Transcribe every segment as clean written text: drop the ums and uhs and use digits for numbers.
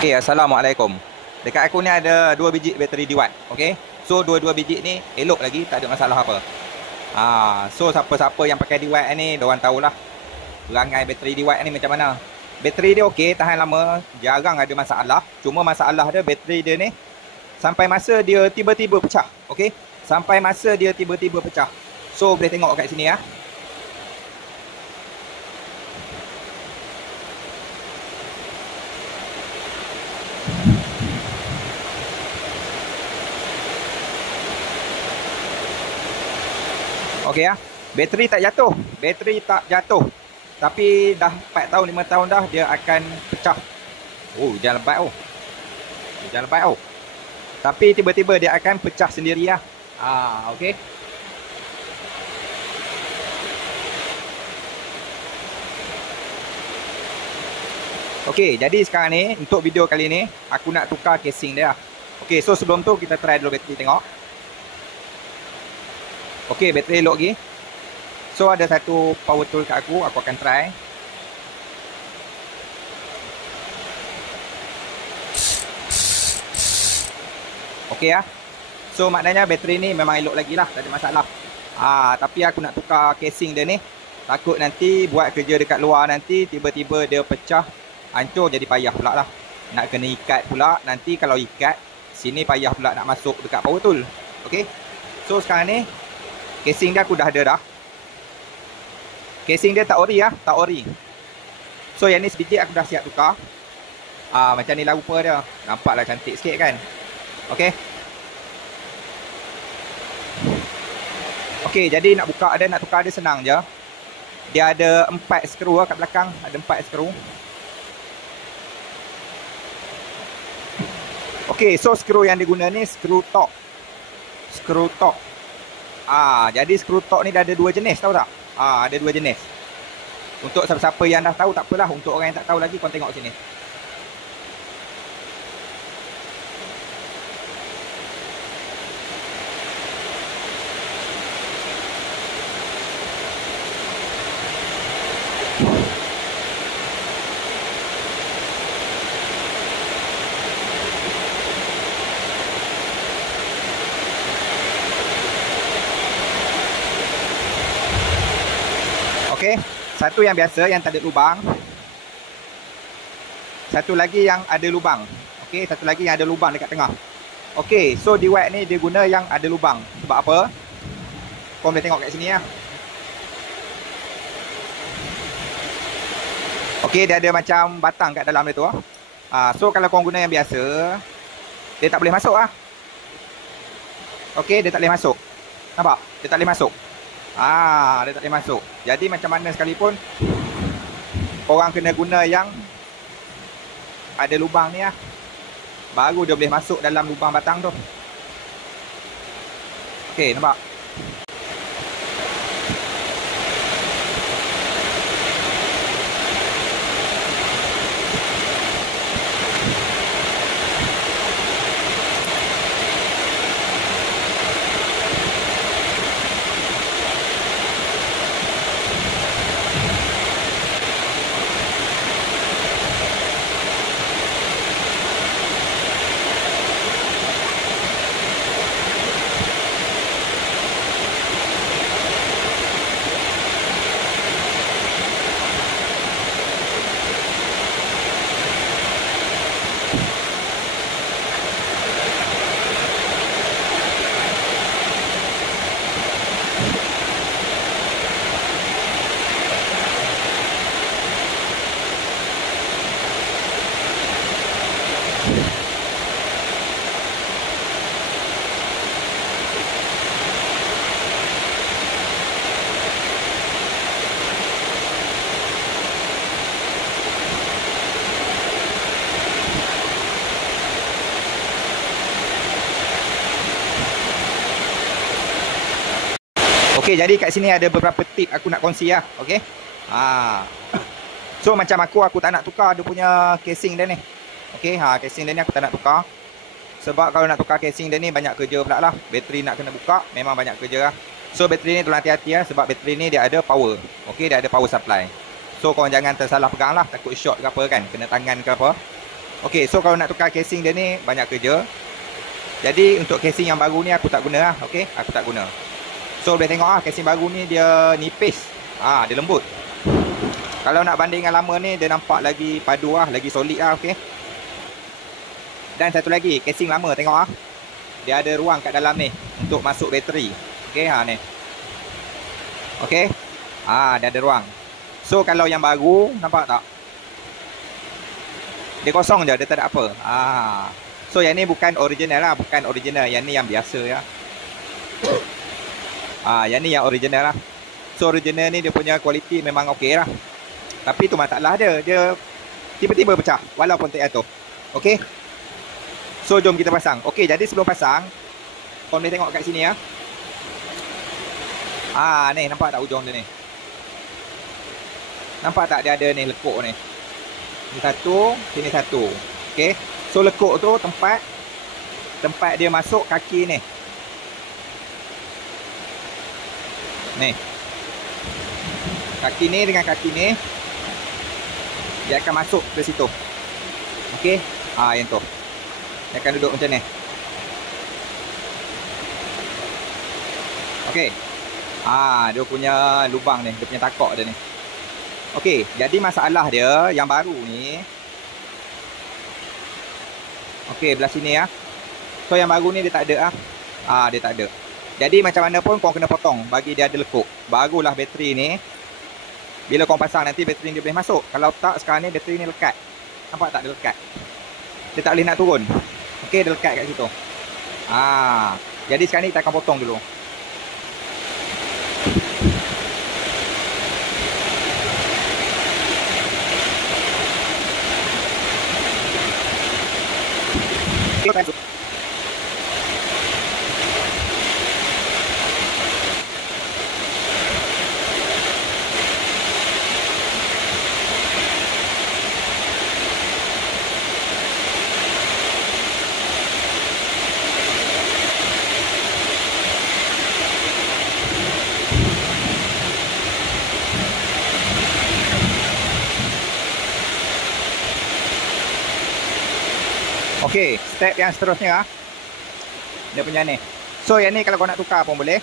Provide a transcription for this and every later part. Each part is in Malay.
Okey, Assalamualaikum. Dekat aku ni ada 2 biji bateri D-Watt. Okey. So dua-dua biji ni elok lagi, tak ada masalah apa. So siapa-siapa yang pakai D-Watt ni, diorang tahulah perangai bateri D-Watt ni macam mana. Bateri dia okey, tahan lama, jarang ada masalah. Cuma masalah dia bateri dia ni sampai masa dia tiba-tiba pecah. Okey. Sampai masa dia tiba-tiba pecah. So boleh tengok kat sini ya. Okey ya. Bateri tak jatuh. Bateri tak jatuh. Tapi dah 4 tahun, 5 tahun dah dia akan pecah. Oh, hujan lebat oh. Hujan lebat oh. Tapi tiba-tiba dia akan pecah sendiri ya. Okey. Okey, jadi sekarang ni untuk video kali ni aku nak tukar casing dia. Okey, so sebelum tu kita try dulu bateri tengok. Okey, bateri elok lagi. So ada satu power tool kat aku akan try. Okey ya. So maknanya bateri ni memang elok lagi lah, tak ada masalah. Tapi aku nak tukar casing dia ni. Takut nanti buat kerja dekat luar nanti tiba-tiba dia pecah, hancur, jadi payah pula lah. Nak kena ikat pula. Nanti kalau ikat sini payah pula nak masuk dekat power tool. Okey. So sekarang ni casing dia aku dah ada dah. Casing dia tak ori ya, tak ori. So yang ni sebiji aku dah siap tukar. Macam ni lah rupa dia. Nampaklah cantik sikit kan. Okey. Okey, jadi nak buka dia, nak tukar dia senang je. Dia ada 4 skru kat belakang, ada 4 skru. Okey, so skru yang diguna ni skru tork. Skru tork. Jadi skru tork ni dah ada 2 jenis, tahu tak? Ada 2 jenis. Untuk siapa-siapa yang dah tahu tak apalah, untuk orang yang tak tahu lagi kau tengok sini. Okey, satu yang biasa yang tak ada lubang. Satu lagi yang ada lubang. Okey, satu lagi yang ada lubang dekat tengah. Okey, so D-Watt ni dia guna yang ada lubang. Sebab apa? Kau boleh tengok kat sini ya. Okey, dia ada macam batang kat dalam dia tu. So kalau kau guna yang biasa, dia tak boleh masuk ah. Okey, dia tak boleh masuk. Nampak? Dia tak boleh masuk. Dia tak boleh masuk. Jadi macam mana sekalipun orang kena guna yang ada lubang ni lah. Baru dia boleh masuk dalam lubang batang tu. Okey, nampak? Okey, jadi kat sini ada beberapa tip aku nak kongsi lah. Okey. So macam aku tak nak tukar dia punya casing dia ni. Okey, casing dia ni aku tak nak tukar. Sebab kalau nak tukar casing dia ni banyak kerja pula lah. Bateri nak kena buka, memang banyak kerja lah. So bateri ni tolong hati-hati lah, sebab bateri ni dia ada power. Okey, dia ada power supply. So korang jangan tersalah pegang lah, takut short ke apa kan, kena tangan ke apa. Okey, so kalau nak tukar casing dia ni banyak kerja. Jadi untuk casing yang baru ni aku tak guna lah. Okey, aku tak guna. So boleh tengok ah, casing baru ni dia nipis. Dia lembut. Kalau nak banding dengan lama ni, dia nampak lagi padu lah, lagi solid lah, okey. Dan satu lagi, casing lama, tengok ah. Dia ada ruang kat dalam ni untuk masuk bateri. Okey, ni. Okey. Dia ada ruang. So kalau yang baru, nampak tak? Dia kosong je, dia tak ada apa. So yang ni bukan original lah, bukan original. Yang ni yang biasa ya. Yang ni yang original lah. So original ni dia punya kualiti memang okey lah. Tapi tu masalah dia. Dia tiba-tiba pecah walaupun tak jatuh. Okey. So jom kita pasang. Okey, jadi sebelum pasang, kau boleh tengok kat sini ya. Ni nampak tak ujung dia ni? Nampak tak dia ada ni lekuk ni? Ni satu, sini satu. Okey. So lekuk tu tempat dia masuk kaki ni. Ni. Kaki ni dengan kaki ni, dia akan masuk ke situ. Okey. Yang tu. Dia akan duduk macam ni. Okey. Dia punya lubang ni, dia punya takok dia ni. Okey, jadi masalah dia yang baru ni. Okey, belah sini ya. So yang baru ni dia tak ada dia tak ada. Jadi macam mana pun kau kena potong bagi dia ada lekuk. Barulah bateri ni. Bila kau pasang nanti bateri dia boleh masuk. Kalau tak sekarang ni bateri ni lekat. Nampak tak dia lekat? Dia tak boleh nak turun. Okey, dia lekat kat situ. Jadi sekarang ni kita akan potong dulu. Okay. Okey, step yang seterusnya dia punya ni. So yang ni kalau kau nak tukar pun boleh.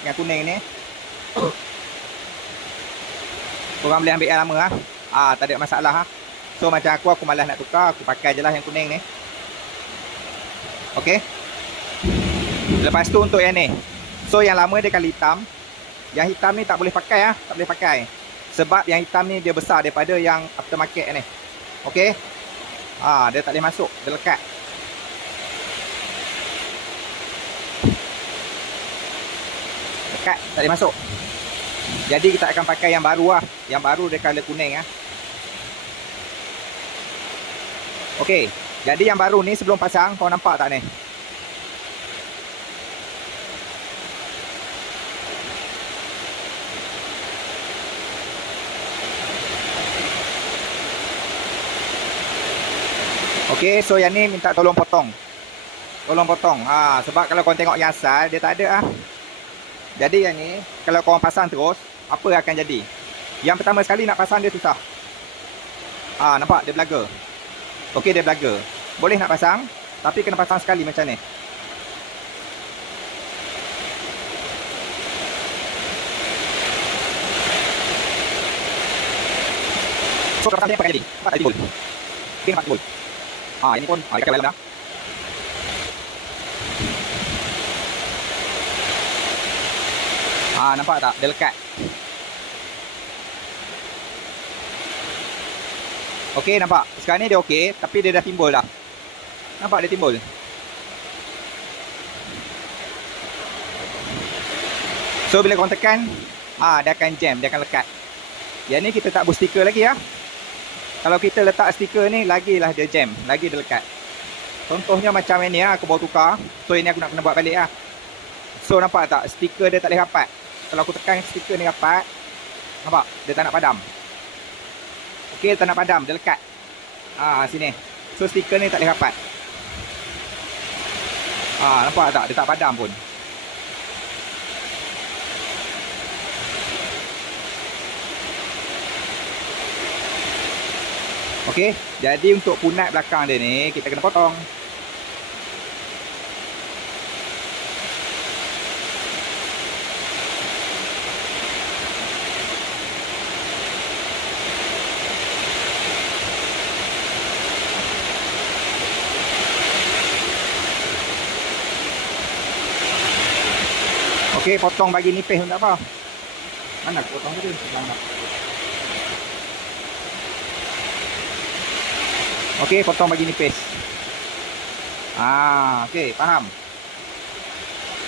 Yang kuning ni. Korang boleh ambil yang lama tak ada masalah So macam aku malas nak tukar, aku pakai je lah yang kuning ni. Okey. Lepas tu untuk yang ni. So yang lama dia kali hitam. Yang hitam ni tak boleh pakai tak boleh pakai. Sebab yang hitam ni dia besar daripada yang aftermarket ni. Okey. Dia tak boleh masuk, dia lekat. Lekat, tak boleh masuk. Jadi kita akan pakai yang baru Yang baru dia color kuning Okey, jadi yang baru ni sebelum pasang kau nampak tak ni? Okey, so yang ni minta tolong potong. Tolong potong. Sebab kalau kau tengok yang asal, dia tak ada Jadi yang ni, kalau kau pasang terus, apa akan jadi? Yang pertama sekali nak pasang dia susah. Nampak? Dia belaga. Okey, dia belaga. Boleh nak pasang, tapi kena pasang sekali macam ni. So, kalau pasang dia pakai jadi. Nampak tak timbul? Okey, nampak timbul. Ini pun dekat dalam dah. Nampak tak? Dia lekat. Okey, nampak? Sekarang ni dia okey, tapi dia dah timbul dah. Nampak dia timbul? So bila kau tekan, dia akan jam, dia akan lekat. Yang ni kita tak buat stiker lagi Kalau kita letak stiker ni, lagilah dia jam, lagi dia lekat. Contohnya macam ini aku baru tukar. So ini aku nak kena buat balik So nampak tak? Stiker dia tak boleh rapat. Kalau aku tekan stiker ni rapat, nampak? Dia tak nak padam. Okey, dia tak nak padam, dia lekat. Sini. So stiker ni tak boleh rapat. Nampak tak? Dia tak padam pun. Okey, jadi untuk punat belakang dia ni kita kena potong. Okey, potong bagi nipis pun tak apa. Mana aku potong tadi? Okey, potong bagi nipis. Okey, faham.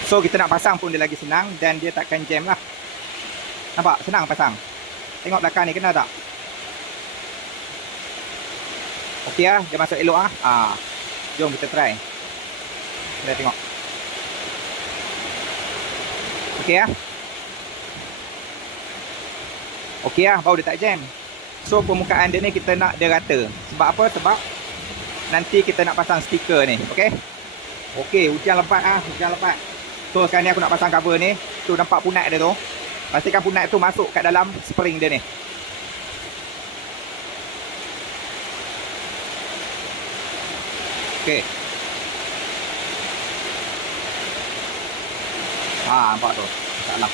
So kita nak pasang pun dia lagi senang dan dia takkan jam lah. Nampak? Senang pasang. Tengok belakang ni kena tak? Okey lah, dia masuk elok ah. Jom kita try. Kita tengok. Okey lah. Okey lah, baru dia tak jam. So permukaan dia ni kita nak dia rata. Sebab apa? Sebab nanti kita nak pasang stiker ni. Okey. Okey, hujan lebat hujan lebat. So sekarang ni aku nak pasang cover ni. Tu nampak punat dia tu. Pastikan punat tu masuk kat dalam spring dia ni. Okey. Nampak tu. Salah.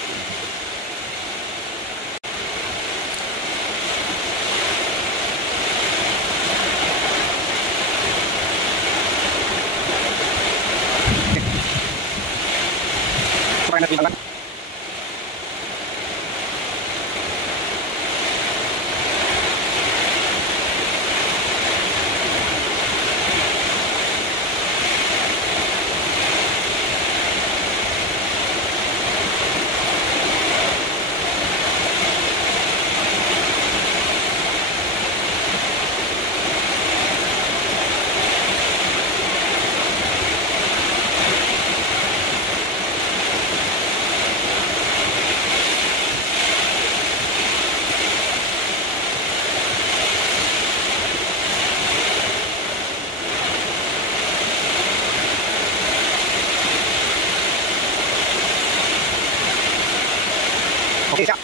Okey, siap.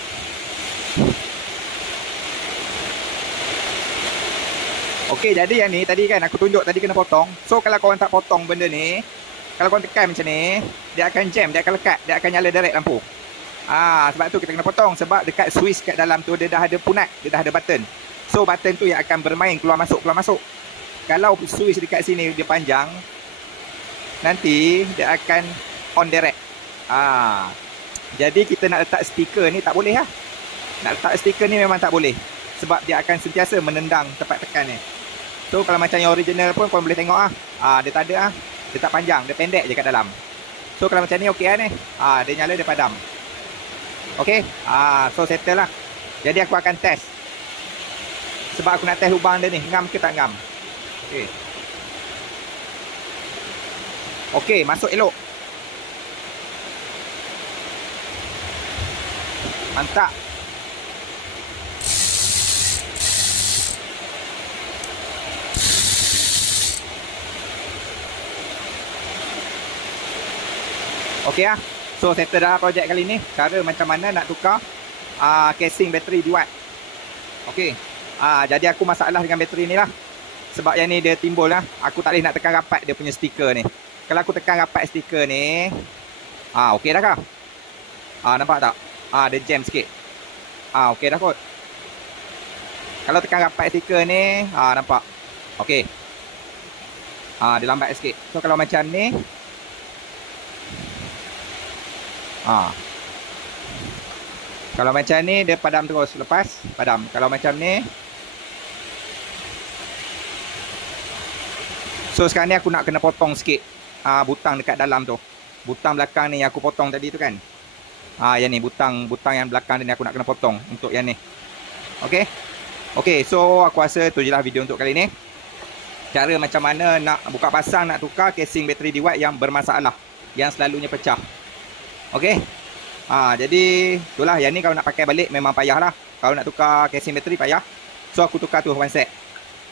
Okey, jadi yang ni tadi kan aku tunjuk tadi kena potong. So kalau korang tak potong benda ni, kalau korang tekan macam ni, dia akan jam, dia akan lekat, dia akan nyala direct lampu. Sebab tu kita kena potong sebab dekat switch kat dalam tu dia dah ada punat, dia dah ada button. So button tu yang akan bermain keluar masuk. Kalau switch dekat sini dia panjang, nanti dia akan on direct. Jadi kita nak letak stiker ni tak boleh lah. Nak letak stiker ni memang tak boleh. Sebab dia akan sentiasa menendang tempat tekan ni. So kalau macam yang original pun korang boleh tengok dia tak ada dia tak panjang, dia pendek je kat dalam. So kalau macam ni okey lah ni. Dia nyala, dia padam. Okey. So settle lah. Jadi aku akan test. Sebab aku nak test lubang dia ni, ngam ke tak ngam. Okey. Okey, masuk elok. Mantap. Okey lah. So settle dah projek kali ni. Cara macam mana nak tukar casing bateri diwatt. Okey. Jadi aku masalah dengan bateri ni lah. Sebab yang ni dia timbul lah. Aku tak boleh nak tekan rapat dia punya stiker ni. Kalau aku tekan rapat stiker ni, okey dah kah? Nampak tak? Dia jam sikit. Okey dah kot. Kalau tekan rapat stiker ni, nampak. Okey. Dia lambat sikit. So kalau macam ni, kalau macam ni dia padam terus, lepas padam. Kalau macam ni, so sekarang ni aku nak kena potong sikit butang dekat dalam tu. Butang belakang ni yang aku potong tadi tu kan. Yang ni butang yang belakang ni aku nak kena potong untuk yang ni. Okey. Okey, so aku rasa tu je lah video untuk kali ni. Cara macam mana nak buka pasang, nak tukar casing bateri diwatt yang bermasalah, yang selalunya pecah. Okey. Jadi itulah, yang ni kalau nak pakai balik memang payah lah. Kalau nak tukar casing bateri payah. So aku tukar tu one set.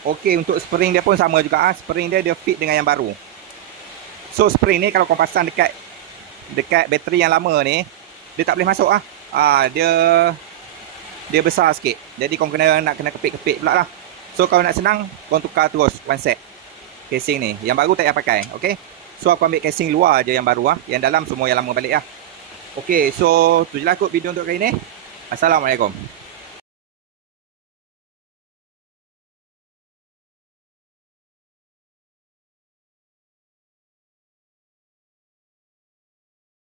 Okey, untuk spring dia pun sama juga. Spring dia fit dengan yang baru. So spring ni kalau kau pasang dekat bateri yang lama ni, dia tak boleh masuk dia besar sikit. Jadi kau nak kena kepit-kepit pula lah. So kalau nak senang, kau tukar terus one set casing ni. Yang baru tak payah pakai. Okay. So aku ambil casing luar je yang baru lah. Yang dalam semua yang lama balik lah. Okay, so tu je lah kot video untuk kali ni. Assalamualaikum.